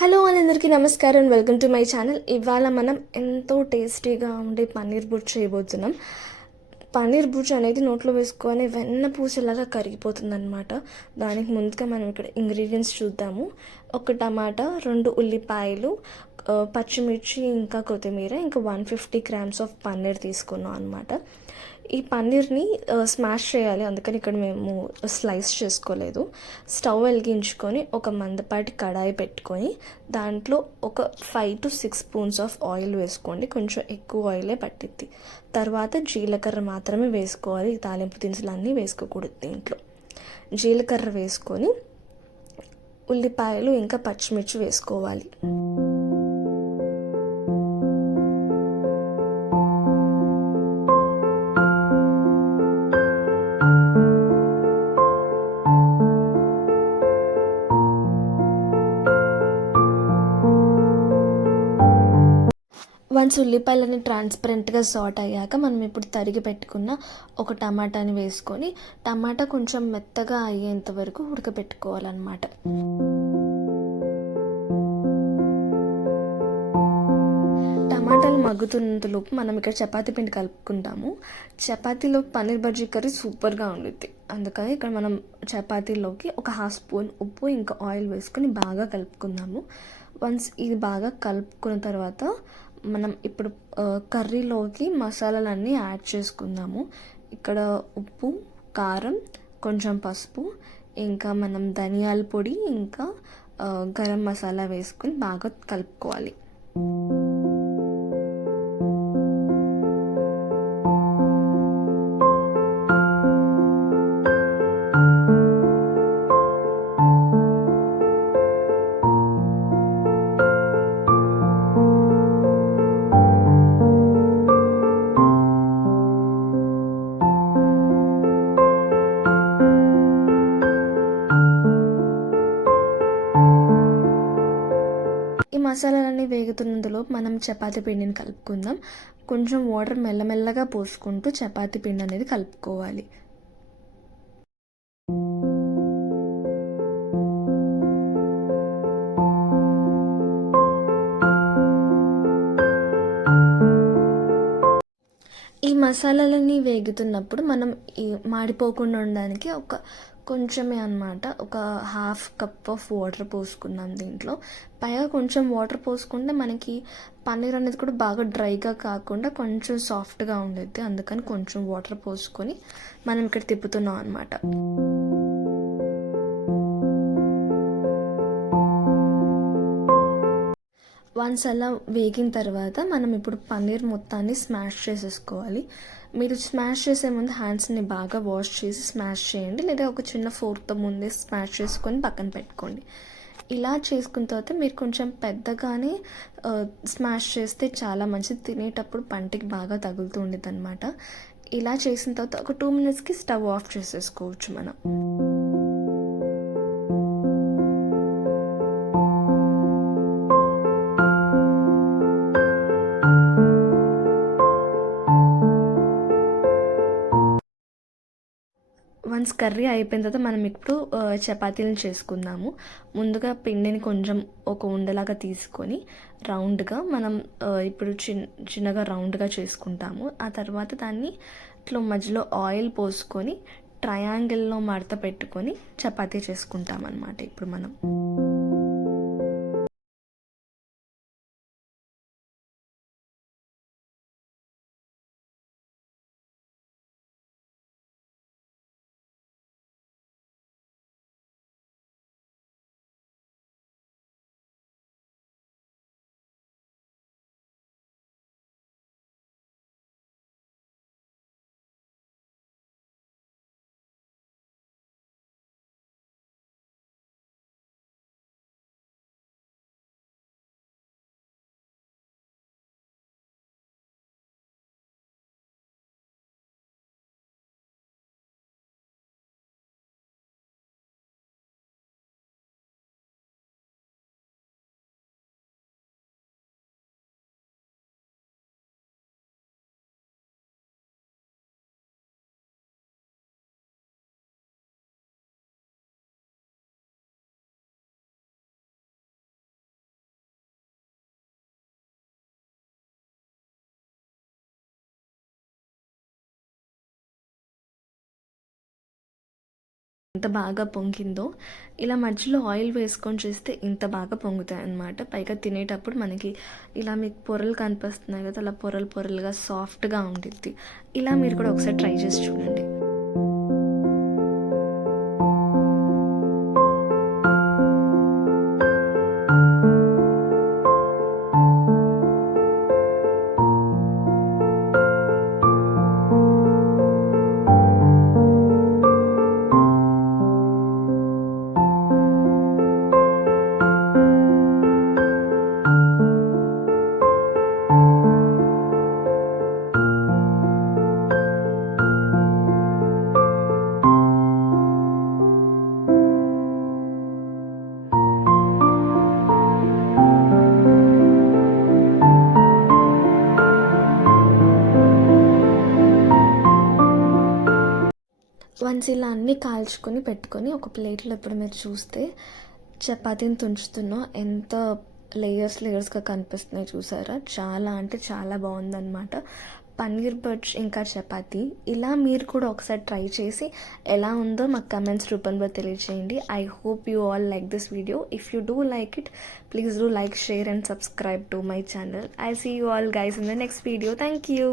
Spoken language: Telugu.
హలో అందరికీ నమస్కారం. వెల్కమ్ టు మై ఛానల్ ఇవాళ మనం ఎంతో టేస్టీగా ఉండే పన్నీర్ బుర్జ్ చేయబోతున్నాం. పన్నీర్ బుర్జ్ అనేది నోట్లో వేసుకొని వెన్న పూసలాగా కరిగిపోతుందనమాట దానికి ముందుగా మనం ఇక్కడ ఇంగ్రీడియంట్స్ చూద్దాము. ఒక టమాటా రెండు ఉల్లిపాయలు పచ్చిమిర్చి ఇంకా కొత్తిమీర ఇంకా one fifty grams of paneer తీసుకున్నాం అనమాట ఈ పన్నీర్ని స్మాష్ చేయాలి. అందుకని ఇక్కడ మేము స్లైస్ చేసుకోలేదు. స్టవ్ వెలిగించుకొని ఒక మందపాటి కడాయి పెట్టుకొని దాంట్లో ఒక five to six spoons of oil వేసుకోండి. కొంచెం ఎక్కువ ఆయిలే పట్టిద్ది. తర్వాత జీలకర్ర మాత్రమే వేసుకోవాలి. తాలింపు దినుసులు అన్నీ వేసుకోకూడదు దీంట్లో. జీలకర్ర వేసుకొని ఉల్లిపాయలు ఇంకా పచ్చిమిర్చి వేసుకోవాలి. వన్స్ ఉల్లిపాయలని ట్రాన్స్పరెంట్గా సాట్ అయ్యాక మనం ఇప్పుడు తరిగి పెట్టుకున్న ఒక టమాటాని వేసుకొని టమాటా కొంచెం మెత్తగా అయ్యేంత వరకు ఉడకబెట్టుకోవాలన్నమాట. టమాటాలు మగ్గుతున్నంతలోపు మనం ఇక్కడ చపాతీ పిండి కలుపుకుంటాము. చపాతీలో పన్నీర్ బజ్జీ కర్రీ సూపర్గా ఉండుద్ది. అందుకని ఇక్కడ మనం చపాతీలోకి ఒక హాఫ్ స్పూన్ ఉప్పు ఇంకా ఆయిల్ వేసుకొని బాగా కలుపుకుందాము. వన్స్ ఇది బాగా కలుపుకున్న తర్వాత మనం ఇప్పుడు కర్రీలోకి మసాలాలన్నీ యాడ్ చేసుకుందాము. ఇక్కడ ఉప్పు కారం కొంచెం పసుపు ఇంకా మనం ధనియాల పొడి ఇంకా గరం మసాలా వేసుకొని బాగా కలుపుకోవాలి. ఈ మసాలాలన్నీ వేగుతున్నందులో మనం చపాతీ పిండిని కలుపుకుందాం. కొంచెం వాటర్ మెల్లమెల్లగా పోసుకుంటూ చపాతీ పిండి అనేది కలుపుకోవాలి. ఈ మసాలాలన్నీ వేగుతున్నప్పుడు మనం ఈ మాడిపోకుండా ఉండడానికి ఒక కొంచెమే అనమాట ఒక హాఫ్ కప్ ఆఫ్ వాటర్ పోసుకున్నాం దీంట్లో. పైగా కొంచెం వాటర్ పోసుకుంటే మనకి పన్నీర్ అనేది కూడా బాగా డ్రైగా కాకుండా కొంచెం సాఫ్ట్గా ఉండేది అందుకని కొంచెం వాటర్ పోసుకొని మనం ఇక్కడ తిప్పుతున్నాం అనమాట వన్స్ అలా వేగిన తర్వాత మనం ఇప్పుడు పన్నీర్ మొత్తాన్ని స్మాష్ చేసేసుకోవాలి. మీరు స్మాష్ చేసే ముందు హ్యాండ్స్ని బాగా వాష్ చేసి స్మాష్ చేయండి. లేదా ఒక చిన్న ఫోర్క్తో ముందే స్మాష్ చేసుకొని పక్కన పెట్టుకోండి. ఇలా చేసుకున్న తర్వాత మీరు కొంచెం పెద్దగానే స్మాష్ చేస్తే చాలా మంచిది. తినేటప్పుడు పంటికి బాగా తగులుతూ ఉండేది అనమాట ఇలా చేసిన తర్వాత ఒక టూ మినిట్స్కి స్టవ్ ఆఫ్ చేసేసుకోవచ్చు మనం. వన్స్ కర్రీ అయిపోయిన తర్వాత మనం ఇప్పుడు చపాతీలను చేసుకుందాము. ముందుగా పిండిని కొంచెం ఒక ఉండలాగా తీసుకొని రౌండ్గా మనం ఇప్పుడు చిన్న చిన్నగా రౌండ్గా చేసుకుంటాము. ఆ తర్వాత దాన్ని ఇట్లా మధ్యలో ఆయిల్ పోసుకొని ట్రయాంగిల్లో మడత పెట్టుకొని చపాతీ చేసుకుంటామనమాట ఇప్పుడు మనం. ఎంత బాగా పొంగిందో ఇలా మధ్యలో ఆయిల్ వేసుకొని చేస్తే ఇంత బాగా పొంగుతాయి అన్నమాట. పైగా తినేటప్పుడు మనకి ఇలా మీకు పొరలు కనిపిస్తున్నాయి కదా అలా పొరలు పొరలుగా సాఫ్ట్గా ఉండిద్ది. ఇలా మీరు కూడా ఒకసారి ట్రై చేసి చూడండి. అండ్స్ ఇలా అన్నీ కాల్చుకొని పెట్టుకొని ఒక ప్లేట్లో ఇప్పుడు మీరు చూస్తే చపాతీని తుంచుతున్నా. ఎంత లేయర్స్ లేయర్స్గా కనిపిస్తున్నాయి చూసారా? చాలా అంటే చాలా బాగుందన్నమాట. పన్నీర్ బర్డ్స్ ఇంకా చపాతీ. ఇలా మీరు కూడా ఒకసారి ట్రై చేసి ఎలా ఉందో మాకు కమెంట్స్ రూపంలో తెలియజేయండి I hope you all like this video if you do like it please do like share and subscribe to my channel I see you all guys in the next video thank you